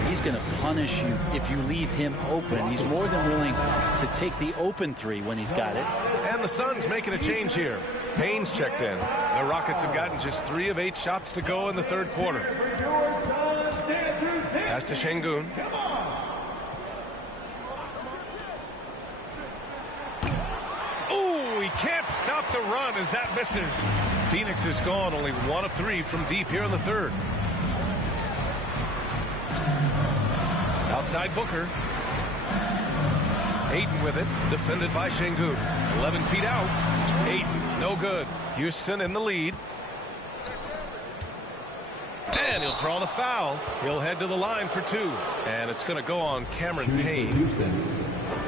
He's going to punish you if you leave him open. He's more than willing to take the open 3 when he's got it. And the Suns making a change here. Payne's checked in. The Rockets have gotten just 3 of 8 shots to go in the third quarter. Pass to Şengün. Ooh, he can't stop the run as that misses. Phoenix is gone, only 1 of 3 from deep here in the third. Outside Booker. Ayton with it, defended by Şengün. 11 feet out. Ayton, no good. Houston in the lead. And he'll draw the foul. He'll head to the line for 2. And it's going to go on Cameron Payne.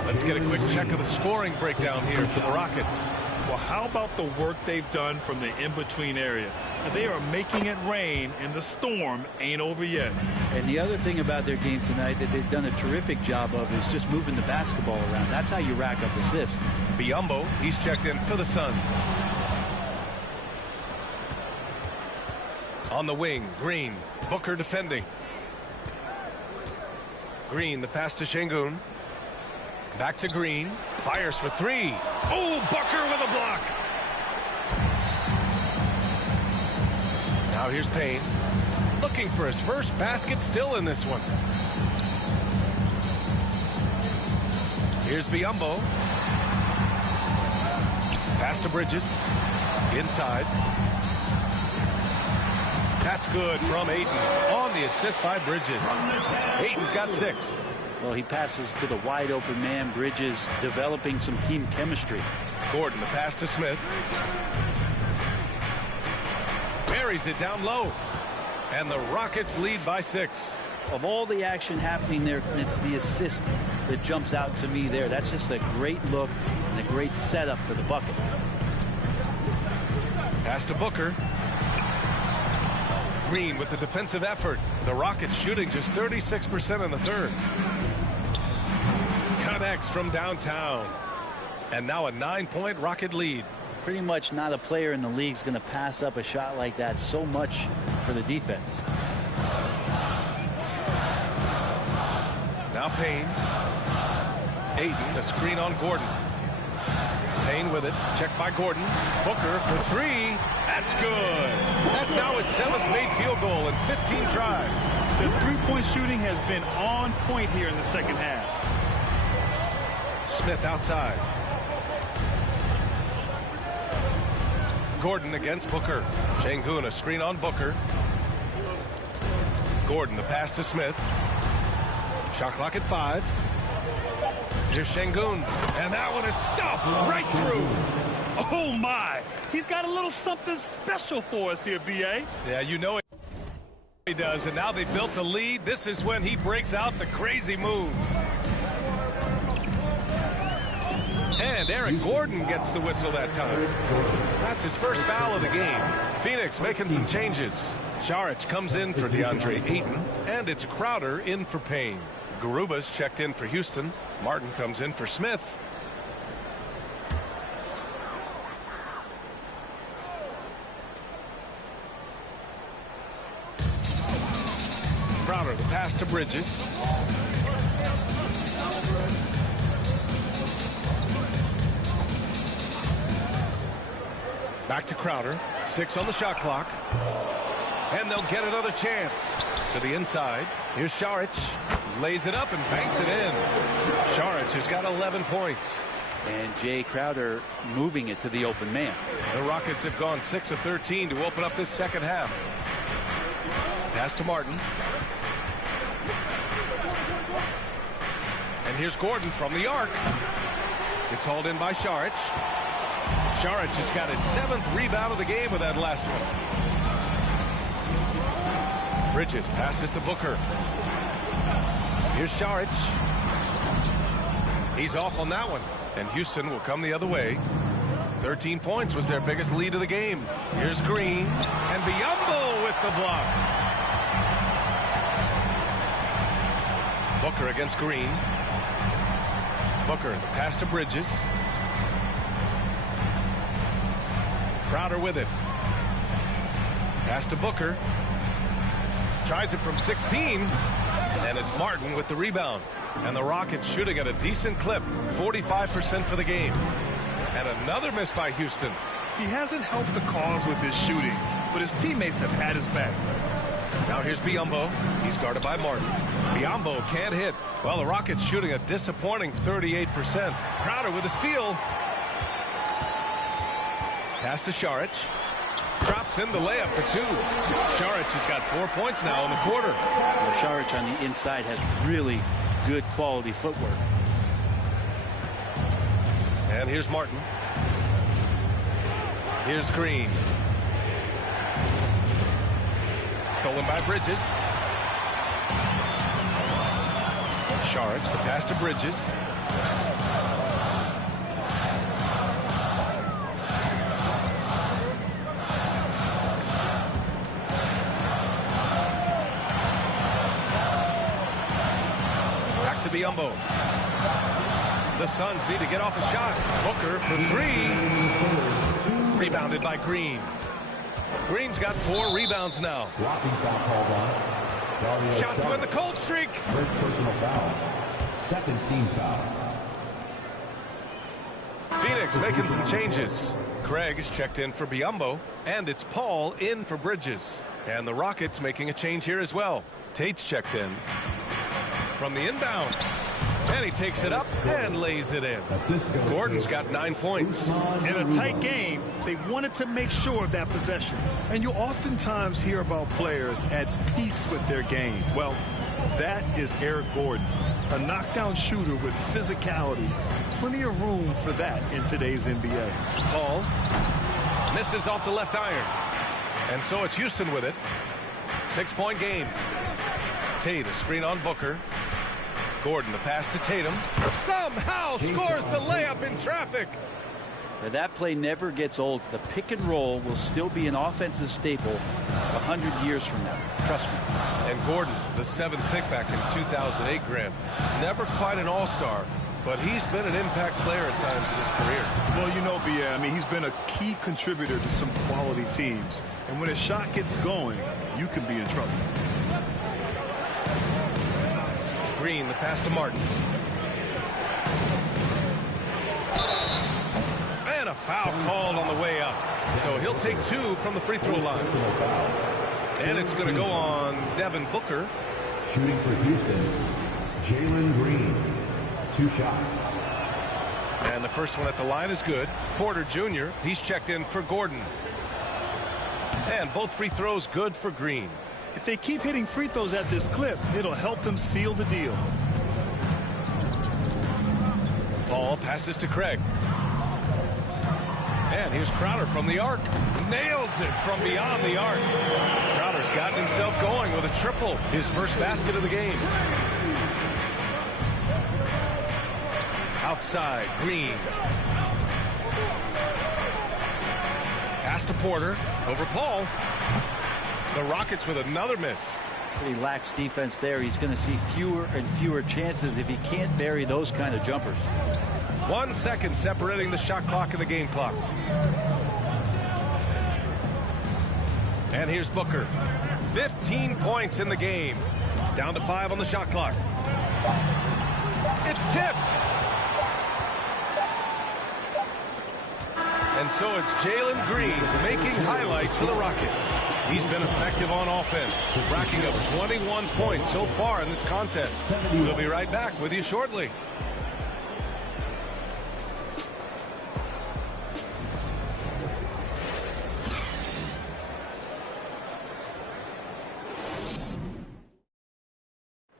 Let's get a quick check of the scoring breakdown here for the Rockets. Well, how about the work they've done from the in-between area? They are making it rain, and the storm ain't over yet. And the other thing about their game tonight that they've done a terrific job of is just moving the basketball around. That's how you rack up assists. Biyombo, he's checked in for the Suns. On the wing, Green. Booker defending. Green, the pass to Şengün. Back to Green. Fires for 3. Oh, Booker with a block. Now here's Payne. Looking for his first basket still in this one. Here's Biyombo. Pass to Bridges. Inside. That's good from Ayton on the assist by Bridges. Ayton's got 6. Well, he passes to the wide open man. Bridges developing some team chemistry. Gordon, the pass to Smith. Buries it down low. And the Rockets lead by 6. Of all the action happening there, it's the assist that jumps out to me there. That's just a great look and a great setup for the bucket. Pass to Booker. Green with the defensive effort. The Rockets shooting just 36% in the third. Connects from downtown. And now a 9-point Rocket lead. Pretty much not a player in the league is going to pass up a shot like that so much for the defense. Now Payne. Ayton, a screen on Gordon. Payne with it. Checked by Gordon. Booker for 3. That's good. That's now his 7th made field goal in 15 tries. The three-point shooting has been on point here in the second half. Smith outside. Gordon against Booker. Şengün, a screen on Booker. Gordon, the pass to Smith. Shot clock at 5. Here's Şengün, and that one is stuffed right through. Oh, my. He's got a little something special for us here, B.A. Yeah, you know he does, and now they built the lead. This is when he breaks out the crazy moves. And Eric Gordon gets the whistle that time. That's his first foul of the game. Phoenix making some changes. Saric comes in for DeAndre Ayton, and it's Crowder in for Payne. Garuba's checked in for Houston. Martin comes in for Smith. Crowder, the pass to Bridges. Back to Crowder. 6 on the shot clock. And they'll get another chance. To the inside. Here's Saric. Lays it up and banks it in. Saric has got 11 points. And Jay Crowder moving it to the open man. The Rockets have gone 6 of 13 to open up this second half. Pass to Martin. And here's Gordon from the arc. It's hauled in by Saric. Saric has got his 7th rebound of the game with that last one. Bridges passes to Booker. Here's Saric. He's off on that one. And Houston will come the other way. 13 points was their biggest lead of the game. Here's Green. And Biyombo with the block. Booker against Green. Booker, the pass to Bridges. Crowder with it. Pass to Booker. Tries it from 16. And it's Martin with the rebound. And the Rockets shooting at a decent clip. 45% for the game. And another miss by Houston. He hasn't helped the cause with his shooting, but his teammates have had his back. Now here's Biyombo. He's guarded by Martin. Biyombo can't hit. Well, the Rockets shooting a disappointing 38%. Crowder with a steal. Pass to Šarić. Drops in the layup for 2. Šarić has got 4 points now in the quarter. Well, Šarić on the inside has really good quality footwork. And here's Martin. Here's Green. Stolen by Bridges. Šarić, the pass to Bridges. Back to Biyombo. The Suns need to get off a shot. Booker for 3. Rebounded by Green. Green's got 4 rebounds now. Blocking foul called on. Shot to end the cold streak. First personal foul. Second team foul. Phoenix making some changes. Craig is checked in for Biyombo, and it's Paul in for Bridges. And the Rockets making a change here as well. Tate's checked in. From the inbound. And he takes it up and lays it in. Gordon's got 9 points. In a tight game, they wanted to make sure of that possession. And you oftentimes hear about players at peace with their game. Well, that is Eric Gordon, a knockdown shooter with physicality. Plenty of room for that in today's NBA. Paul misses off the left iron. And so it's Houston with it. 6-point game. Tate, a screen on Booker. Gordon, the pass to Tatum. Somehow scores the layup in traffic. Now, that play never gets old. The pick and roll will still be an offensive staple 100 years from now. Trust me. And Gordon, the 7th pick back in 2008, Graham. Never quite an all-star, but he's been an impact player at times in his career. Well, you know, I mean, he's been a key contributor to some quality teams. And when a shot gets going, you can be in trouble. Green, the pass to Martin. And a foul called on the way up. So he'll take 2 from the free throw line. And it's going to go on Devin Booker. Shooting for Houston, Jalen Green. 2 shots. And the first one at the line is good. Porter Jr., he's checked in for Gordon. And both free throws good for Green. If they keep hitting free throws at this clip, it'll help them seal the deal. Ball passes to Craig. And here's Crowder from the arc. Nails it from beyond the arc. Crowder's gotten himself going with a triple. His first basket of the game. Outside, Green. Pass to Porter. Over Paul. The Rockets with another miss. He lacks defense there. He's going to see fewer and fewer chances if he can't bury those kind of jumpers. 1 second separating the shot clock and the game clock. And here's Booker. 15 points in the game. Down to 5 on the shot clock. It's tipped. And so it's Jalen Green making highlights for the Rockets. He's been effective on offense, racking up 21 points so far in this contest. We'll be right back with you shortly.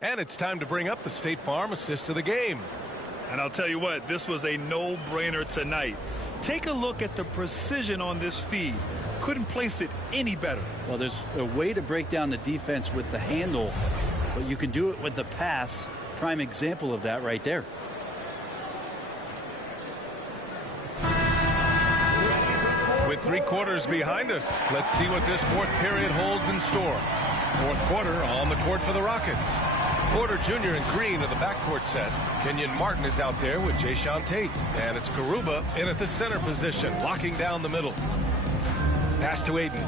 And it's time to bring up the State Farm assist of the game. And I'll tell you what, this was a no-brainer tonight. Take a look at the precision on this feed. Couldn't place it any better. Well, there's a way to break down the defense with the handle, but you can do it with the pass. Prime example of that right there. With 3 quarters behind us, let's see what this 4th period holds in store. 4th quarter on the court for the Rockets. Porter Jr. and Green are the backcourt set. Kenyon Martin is out there with Jae'Sean Tate. And it's Garuba in at the center position, locking down the middle. Pass to Ayton.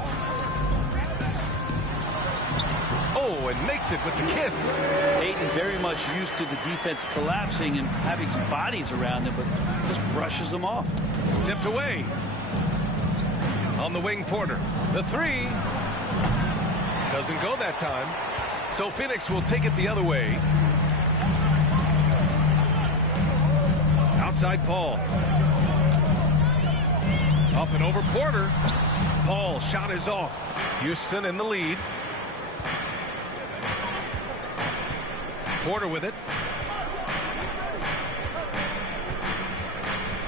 Oh, and makes it with the kiss. Ayton very much used to the defense collapsing and having some bodies around him, but just brushes them off. Tipped away. On the wing, Porter. The three. Doesn't go that time. So Phoenix will take it the other way. Outside Paul. Up and over Porter. Paul shot is off. Houston in the lead. Porter with it.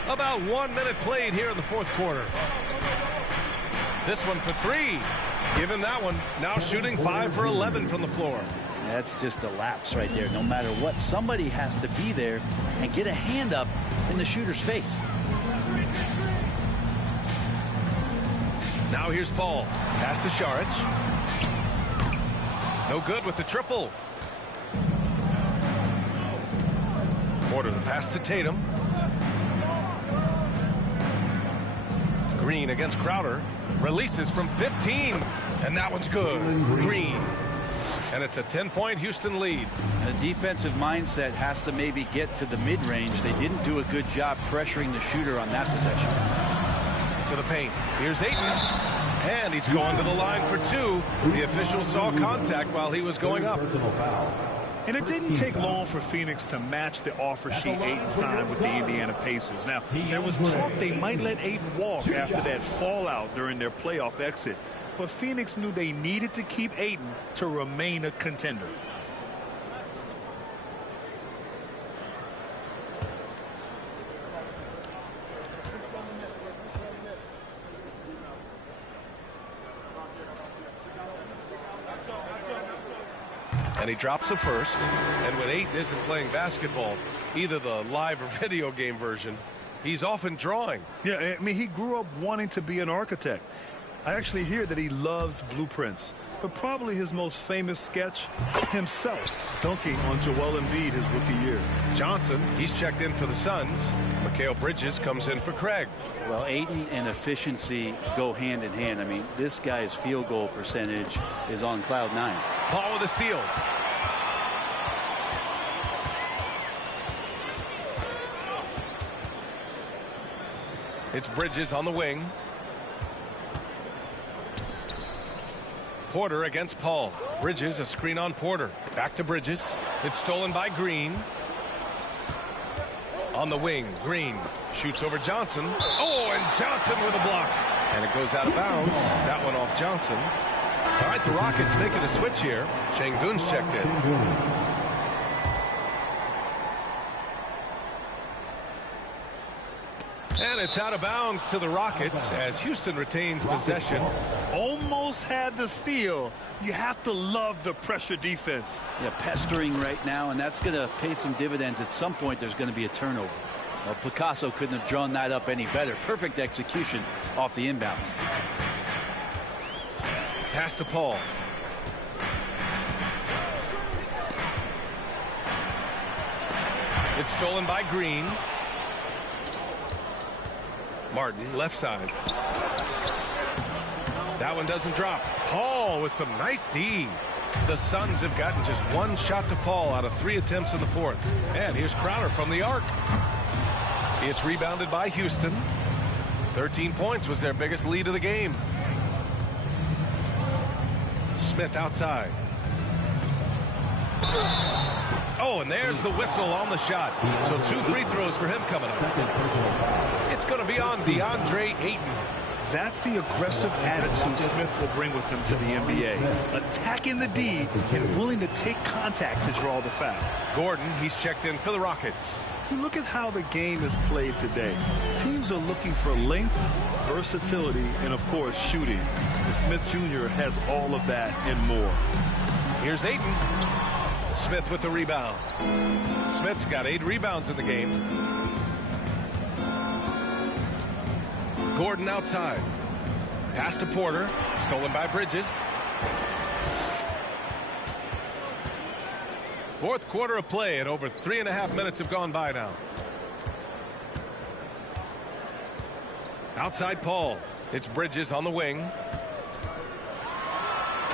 About 1 minute played here in the fourth quarter. This one for three. Give him that one. Now shooting 5 for 11 from the floor. That's just a lapse right there. No matter what, somebody has to be there and get a hand up in the shooter's face. Now here's Paul. Pass to Šarić. No good with the triple. Porter the pass to Tatum. Green against Crowder. Releases from 15. And that one's good. Green. And it's a 10-point Houston lead. The defensive mindset has to maybe get to the mid-range. They didn't do a good job pressuring the shooter on that possession. To the paint. Here's Ayton. And he's going to the line for two. The official saw contact while he was going up. And it didn't take long for Phoenix to match the offer sheet Ayton signed with the Indiana Pacers. Now, there was talk they might let Ayton walk after that fallout during their playoff exit. But Phoenix knew they needed to keep Ayton to remain a contender. And he drops the first. And when Ayton isn't playing basketball, either the live or video game version, he's often drawing. Yeah, I mean, he grew up wanting to be an architect. I actually hear that he loves blueprints, but probably his most famous sketch, himself dunking on Joel Embiid his rookie year. Johnson, he's checked in for the Suns. Mikal Bridges comes in for Craig. Well, Ayton and efficiency go hand in hand. I mean, this guy's field goal percentage is on cloud 9. Paul with a steal. It's Bridges on the wing. Porter against Paul. Bridges, a screen on Porter. Back to Bridges. It's stolen by Green. On the wing, Green shoots over Johnson. Oh, and Johnson with a block. And it goes out of bounds. That one off Johnson. All right, the Rockets making a switch here. Şengün's checked in. And it's out of bounds to the Rockets as Houston retains possession. Almost had the steal. You have to love the pressure defense. Yeah, pestering right now, and that's going to pay some dividends. At some point, there's going to be a turnover. Well, Picasso couldn't have drawn that up any better. Perfect execution off the inbounds. Pass to Paul. It's stolen by Green. Martin, left side. That one doesn't drop. Paul with some nice D. The Suns have gotten just one shot to fall out of 3 attempts in the fourth. And here's Crowder from the arc. It's rebounded by Houston. 13 points was their biggest lead of the game. Smith outside. Oh, and there's the whistle on the shot. So 2 free throws for him coming up. It's going to be on DeAndre Ayton. That's the aggressive attitude Smith will bring with him to the NBA. Attacking the D and willing to take contact to draw the foul. Gordon, he's checked in for the Rockets. You look at how the game is played today. Teams are looking for length, versatility, and of course shooting. And Smith Jr. has all of that and more. Here's Ayton. Smith with the rebound. Smith's got 8 rebounds in the game. Gordon outside. Pass to Porter. Stolen by Bridges. Fourth quarter of play, and over 3.5 minutes have gone by now. Outside Paul. It's Bridges on the wing.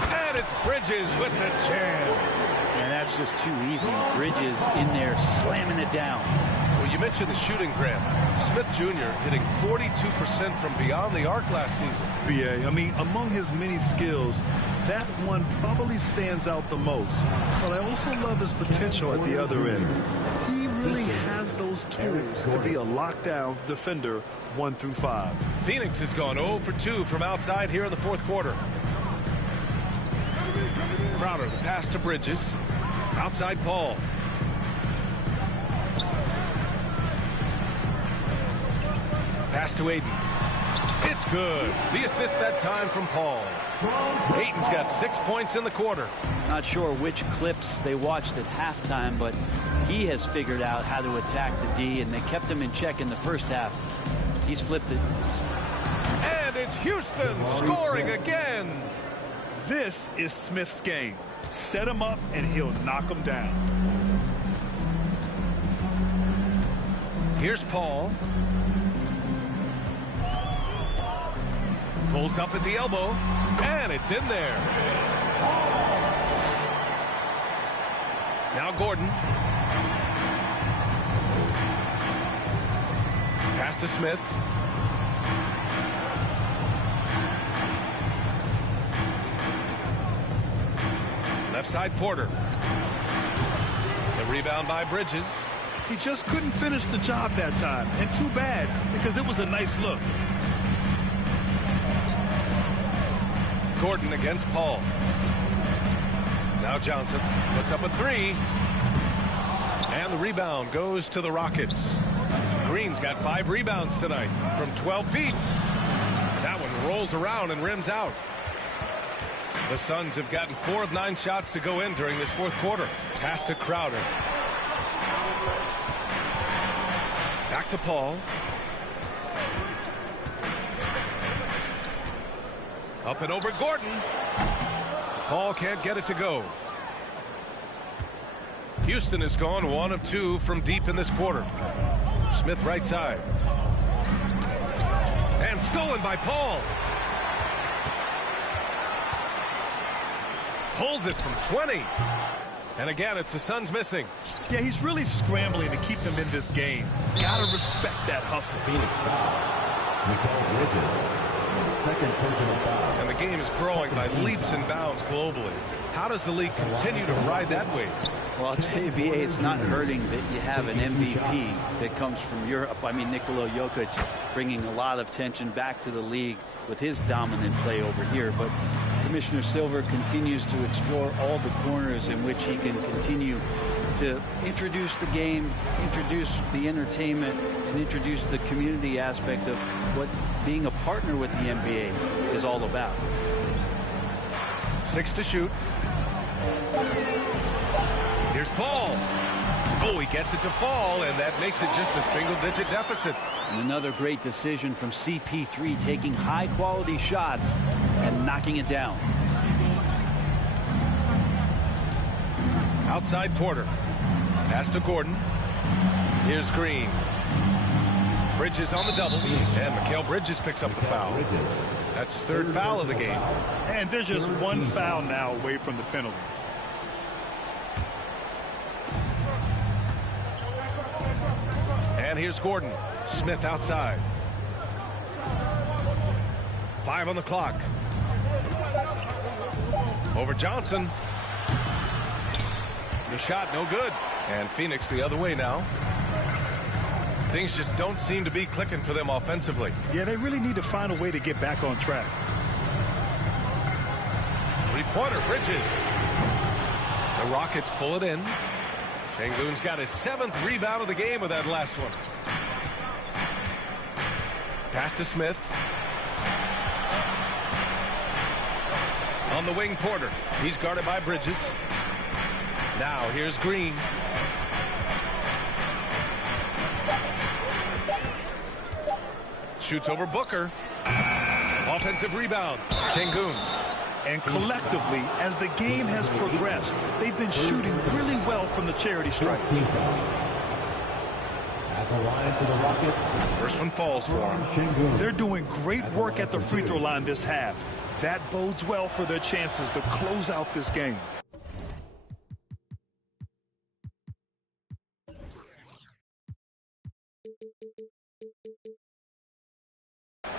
And And it's Bridges with the jam. And that's just too easy. Bridges in there slamming it down. Well, you mentioned the shooting, Graham. Smith Jr. hitting 42% from beyond the arc last season. BA, I mean, among his many skills, that one probably stands out the most. But I also love his potential at the other end. He really has those tools to be a lockdown defender 1 through 5. Phoenix has gone 0 for 2 from outside here in the fourth quarter. Crowder, the pass to Bridges. Outside Paul. Pass to Ayton. It's good. The assist that time from Paul. Ayton's got 6 points in the quarter. Not sure which clips they watched at halftime, but he has figured out how to attack the D, and they kept him in check in the first half. He's flipped it. And it's Houston scoring again. This is Smith's game. Set him up, and he'll knock him down. Here's Paul. Pulls up at the elbow, and it's in there. Now Gordon. Pass to Smith. Left side Porter. The rebound by Bridges. He just couldn't finish the job that time, and too bad, because it was a nice look. Gordon against Paul. Now Johnson puts up a 3. And the rebound goes to the Rockets. Green's got 5 rebounds tonight from 12 feet. That one rolls around and rims out. The Suns have gotten 4 of 9 shots to go in during this fourth quarter. Pass to Crowder. Back to Paul. Up and over Gordon. Paul can't get it to go. Houston has gone 1 of 2 from deep in this quarter. Smith right side. And stolen by Paul. Pulls it from 20. And again, it's the Suns missing. Yeah, he's really scrambling to keep them in this game. Gotta respect that hustle. Phoenix foul. Mikal Bridges. Second personal foul. And the game is growing by leaps and bounds globally. How does the league continue to ride that wave? Well, I'll tell you, BA, it's not hurting that you have an MVP that comes from Europe. I mean, Nikola Jokic bringing a lot of tension back to the league with his dominant play over here. But Commissioner Silver continues to explore all the corners in which he can continue to introduce the game, introduce the entertainment, and introduce the community aspect of what being a partner with the NBA is all about. 6 to shoot. Here's Paul. Oh, he gets it to fall, and that makes it just a single-digit deficit. And another great decision from CP3, taking high-quality shots and knocking it down. Outside Porter. Pass to Gordon. Here's Green. Bridges on the double, and Mikal Bridges picks up the foul. That's his 3rd foul of the game. And there's just 1 foul now away from the penalty. And here's Gordon. Smith outside. 5 on the clock. Over Johnson. The shot no good. And Phoenix the other way now. Things just don't seem to be clicking for them offensively. Yeah, they really need to find a way to get back on track. 3-pointer, Bridges. The Rockets pull it in. Sengun's got his 7th rebound of the game with that last one. Pass to Smith. On the wing, Porter. He's guarded by Bridges. Now here's Green. Shoots over Booker. Offensive rebound. Sengun. And collectively, as the game has progressed, they've been shooting really well from the charity stripe. At the line for the Rockets. First one falls for him. They're doing great work at the free throw line this half. That bodes well for their chances to close out this game.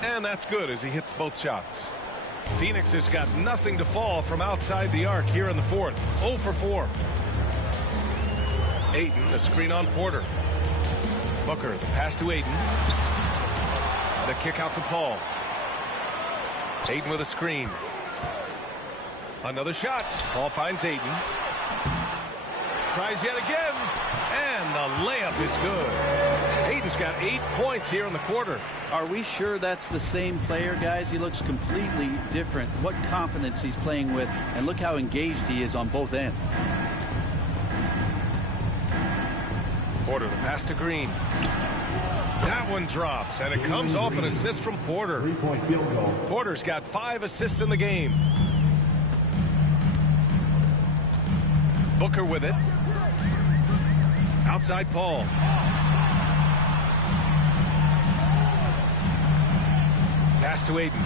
And that's good as he hits both shots. Phoenix has got nothing to fall from outside the arc here in the fourth. 0 for 4. Ayton, a screen on Porter. Booker, the pass to Ayton. The kick out to Paul. Ayton with a screen. Another shot. Paul finds Ayton. Tries yet again. And the layup is good. Ayton's got 8 points here in the quarter. Are we sure that's the same player, guys? He looks completely different. What confidence he's playing with, and look how engaged he is on both ends. Porter, the pass to Green. That one drops, and it comes off an assist from Porter. 3-point field goal. Porter's got 5 assists in the game. Booker with it. Outside Paul. Pass to Ayton.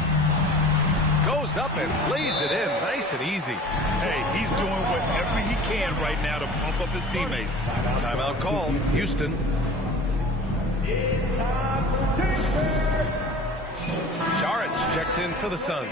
Goes up and lays it in. Nice and easy. Hey, he's doing whatever he can right now to pump up his teammates. Timeout call. Houston. Šarić checks in for the Suns.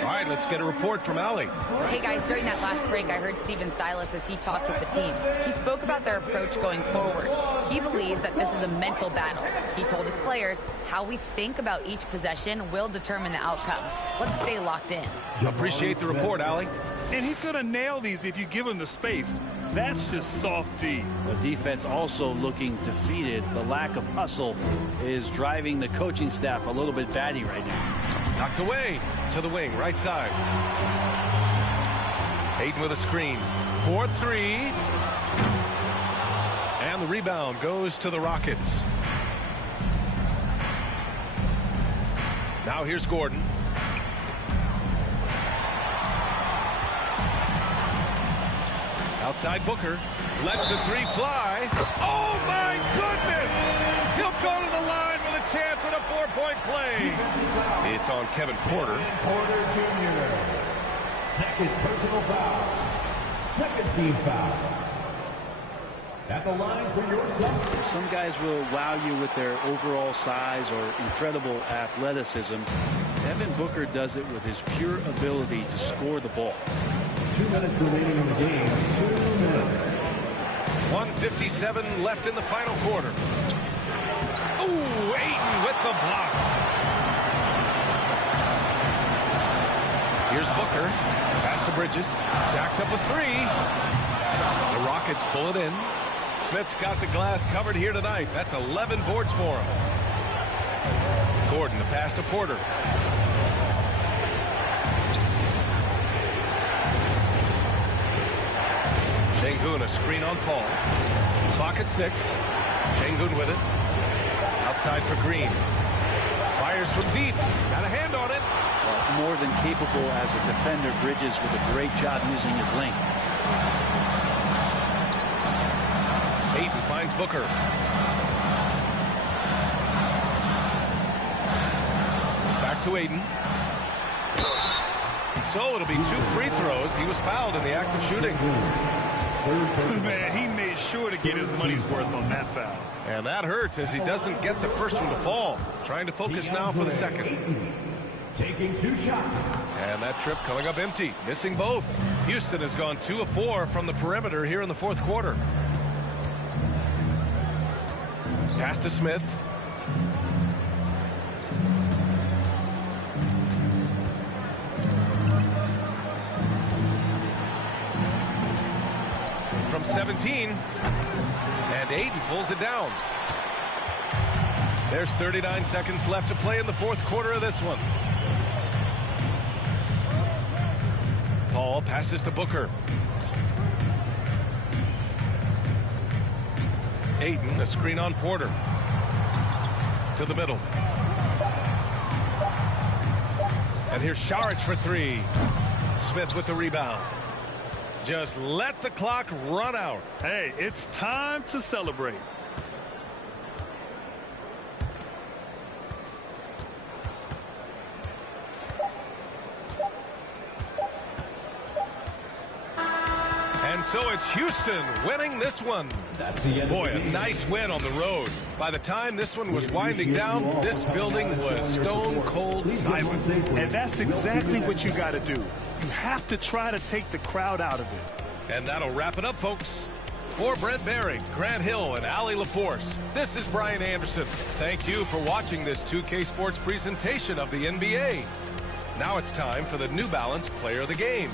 All right, let's get a report from Allie. Hey guys, during that last break, I heard Stephen Silas as he talked with the team. He spoke about their approach going forward. He believes that this is a mental battle. He told his players how we think about each possession will determine the outcome. Let's stay locked in. Appreciate the report, Allie. And he's going to nail these if you give him the space. That's just soft D. The defense also looking defeated. The lack of hustle is driving the coaching staff a little bit batty right now. Knocked away to the wing, right side. Ayton with a screen. 4-3. And the rebound goes to the Rockets. Now here's Gordon. Outside Booker. Lets the three fly. Oh, my goodness! He'll go to the line with a chance at a 4-point play. It's on Kevin Porter. Porter Jr. Second personal foul. Second team foul. At the line for your Suns. Some guys will wow you with their overall size or incredible athleticism. Devin Booker does it with his pure ability to score the ball. 2 minutes remaining in the game. 2 minutes. 1:57 left in the final quarter. Ooh, Ayton with the block. Here's Booker. Pass to Bridges. Jacks up a three. The Rockets pull it in. Smith's got the glass covered here tonight. That's 11 boards for him. Gordon, the pass to Porter. Şengün, a screen on Paul. Clock at 6. Şengün with it. Outside for Green. Fires from deep. Got a hand on it. More than capable as a defender. Bridges with a great job using his length. Ayton finds Booker. Back to Ayton. So it'll be 2 free throws. He was fouled in the act of shooting. Man, he made sure to get his money's worth on that foul. And that hurts as he doesn't get the first one to fall. Trying to focus now for the second. Taking 2 shots. And that trip coming up empty. Missing both. Houston has gone 2 of 4 from the perimeter here in the fourth quarter. Pass to Smith. From 17. And Ayton pulls it down. There's 39 seconds left to play in the fourth quarter of this one. Paul passes to Booker. Ayton, a screen on Porter. To the middle. And here's Šarić for 3. Smith with the rebound. Just let the clock run out. Hey, it's time to celebrate. So it's Houston winning this one. That's the end. Boy, a nice win on the road. By the time this one was winding down, this building was stone cold silent. And that's exactly what you got to do. You have to try to take the crowd out of it. And that'll wrap it up, folks. For Brent Barry, Grant Hill, and Allie LaForce, this is Brian Anderson. Thank you for watching this 2K Sports presentation of the NBA. Now it's time for the New Balance Player of the Game.